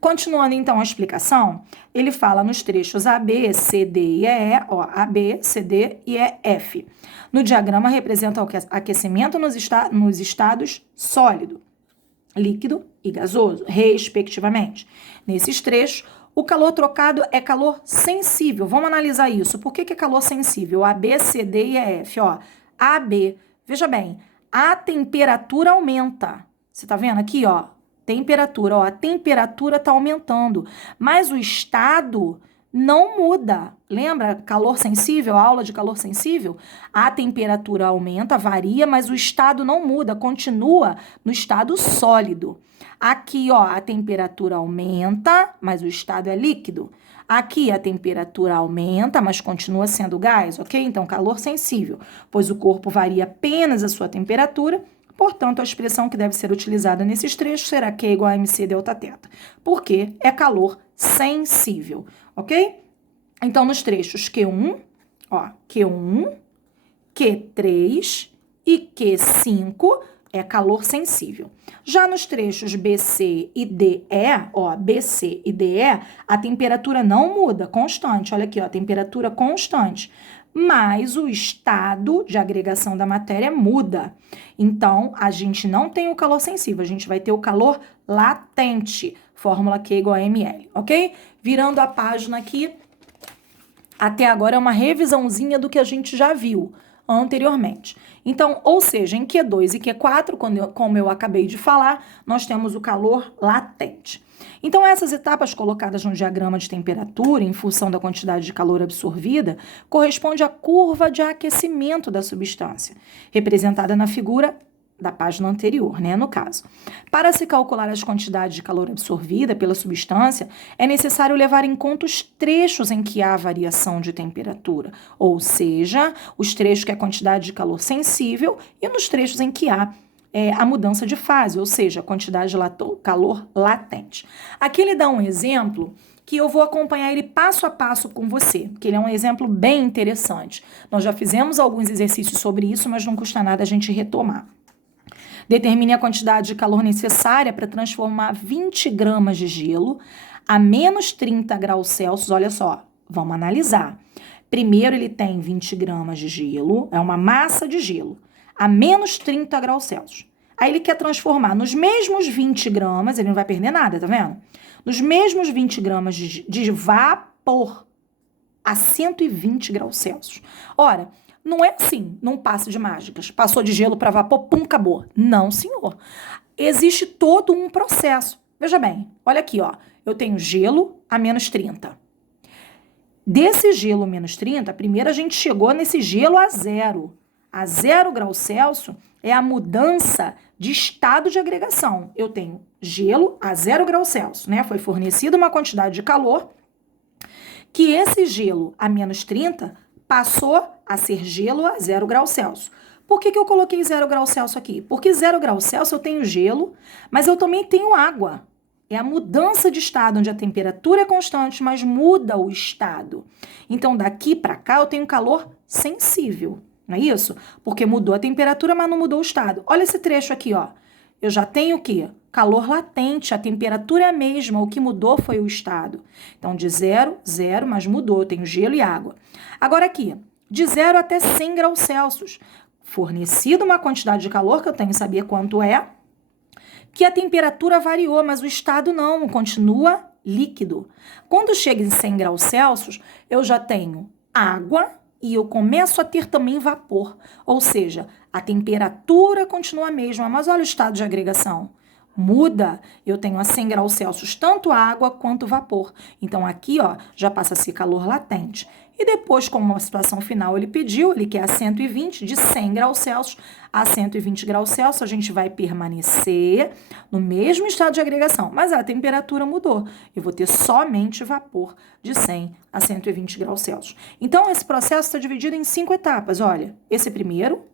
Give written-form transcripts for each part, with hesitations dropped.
Continuando, então, a explicação, ele fala nos trechos A, B, C, D e E, ó, A, B, C, D e E, F. No diagrama, representa o aquecimento nos estados sólido, líquido e gasoso, respectivamente. Nesses trechos, o calor trocado é calor sensível. Vamos analisar isso. Por que é calor sensível? A, B, C, D e F. Ó, A, B. Veja bem, a temperatura aumenta. Você tá vendo aqui, ó? Temperatura, ó. A temperatura tá aumentando, mas o estado não muda. Lembra? Calor sensível, aula de calor sensível? A temperatura aumenta, varia, mas o estado não muda, continua no estado sólido. Aqui, ó, a temperatura aumenta, mas o estado é líquido. Aqui a temperatura aumenta, mas continua sendo gás, ok? Então, calor sensível, pois o corpo varia apenas a sua temperatura, portanto, a expressão que deve ser utilizada nesses trechos será Q igual a mc delta θ, porque é calor sensível, ok? Então, nos trechos Q1, ó, Q1, Q3 e Q5 é calor sensível. Já nos trechos BC e DE, ó, BC e DE, a temperatura não muda, constante. Olha aqui, ó, temperatura constante. Mas o estado de agregação da matéria muda. Então, a gente não tem o calor sensível, a gente vai ter o calor latente. Fórmula Q igual a ml, ok? Virando a página aqui, até agora é uma revisãozinha do que a gente já viu anteriormente. Então, ou seja, em Q2 e Q4, como eu acabei de falar, nós temos o calor latente. Então, essas etapas colocadas no diagrama de temperatura, em função da quantidade de calor absorvida, corresponde à curva de aquecimento da substância, representada na figura da página anterior, né, no caso. Para se calcular as quantidades de calor absorvida pela substância, é necessário levar em conta os trechos em que há variação de temperatura, ou seja, os trechos que é a quantidade de calor sensível e nos trechos em que há a mudança de fase, ou seja, a quantidade de calor latente. Aqui ele dá um exemplo que eu vou acompanhar ele passo a passo com você, que ele é um exemplo bem interessante. Nós já fizemos alguns exercícios sobre isso, mas não custa nada a gente retomar. Determine a quantidade de calor necessária para transformar 20 gramas de gelo a menos 30 graus Celsius. Olha só, vamos analisar. Primeiro, ele tem 20 gramas de gelo, é uma massa de gelo, a menos 30 graus Celsius. Aí ele quer transformar nos mesmos 20 gramas, ele não vai perder nada, tá vendo? Nos mesmos 20 gramas de vapor a 120 graus Celsius. Ora, não é assim, num passe de mágicas. Passou de gelo para vapor, pum, acabou. Não, senhor. Existe todo um processo. Veja bem, olha aqui, ó. Eu tenho gelo a menos 30. Desse gelo menos 30, primeiro a gente chegou nesse gelo a zero. A 0 graus Celsius é a mudança de estado de agregação. Eu tenho gelo a 0 graus Celsius, né? Foi fornecida uma quantidade de calor que esse gelo a menos 30 passou a ser gelo a 0 graus Celsius. Por que eu coloquei 0 graus Celsius aqui? Porque 0 graus Celsius eu tenho gelo, mas eu também tenho água. É a mudança de estado, onde a temperatura é constante, mas muda o estado. Então, daqui para cá eu tenho calor sensível, não é isso? Porque mudou a temperatura, mas não mudou o estado. Olha esse trecho aqui, ó. Eu já tenho o quê? Calor latente, a temperatura é a mesma, o que mudou foi o estado. Então, de 0, 0, mas mudou, eu tenho gelo e água. Agora aqui, de 0 até 100 graus Celsius, fornecido uma quantidade de calor, que eu tenho que saber quanto é, que a temperatura variou, mas o estado não, continua líquido. Quando chega em 100 graus Celsius, eu já tenho água e eu começo a ter também vapor. Ou seja, a temperatura continua a mesma, mas olha o estado de agregação. Muda, eu tenho a 100 graus Celsius tanto água quanto vapor. Então, aqui, ó, já passa a ser calor latente. E depois, como a situação final ele pediu, ele quer a 120, de 100 graus Celsius a 120 graus Celsius, a gente vai permanecer no mesmo estado de agregação, mas a temperatura mudou. Eu vou ter somente vapor de 100 a 120 graus Celsius. Então, esse processo está dividido em 5 etapas. Olha, esse primeiro,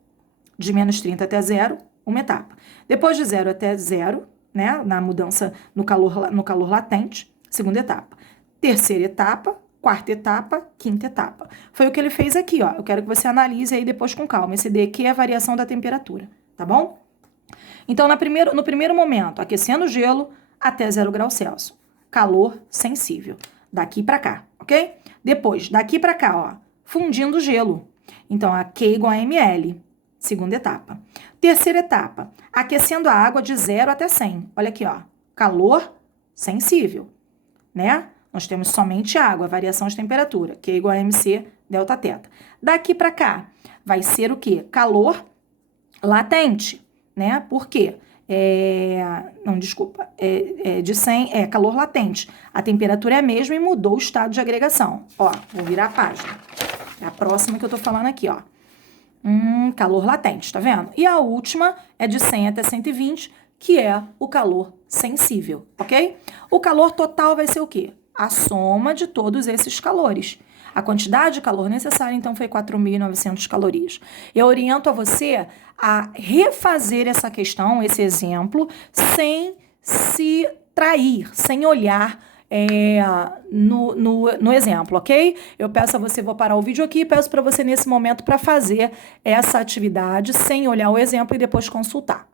de menos 30 até 0, uma etapa. Depois de 0 até 0, né, na mudança no calor latente, segunda etapa. Terceira etapa, quarta etapa, quinta etapa. Foi o que ele fez aqui, ó. Eu quero que você analise aí depois com calma. Esse daqui é a variação da temperatura, tá bom? Então, no primeiro momento, aquecendo o gelo até 0 graus Celsius. calor sensível. Daqui para cá, ok? Depois, daqui para cá, ó, fundindo gelo. Então, a Q igual a ml, segunda etapa. Terceira etapa, aquecendo a água de 0 até 100. Olha aqui, ó, calor sensível, né? Nós temos somente água, variação de temperatura, Q igual a mc delta θ. Daqui para cá, vai ser o quê? Calor latente, né? Por quê? Não, desculpa, de 100, calor latente. A temperatura é a mesma e mudou o estado de agregação. Ó, vou virar a página. É a próxima que eu tô falando aqui, ó. Calor latente, tá vendo? E a última é de 100 até 120, que é o calor sensível, ok? O calor total vai ser o quê? A soma de todos esses calores. A quantidade de calor necessária, então, foi 4.900 calorias. Eu oriento a você a refazer essa questão, esse exemplo, sem se trair, sem olhar no exemplo, ok? Eu peço a você, vou parar o vídeo aqui e peço para você, nesse momento, para fazer essa atividade sem olhar o exemplo e depois consultar.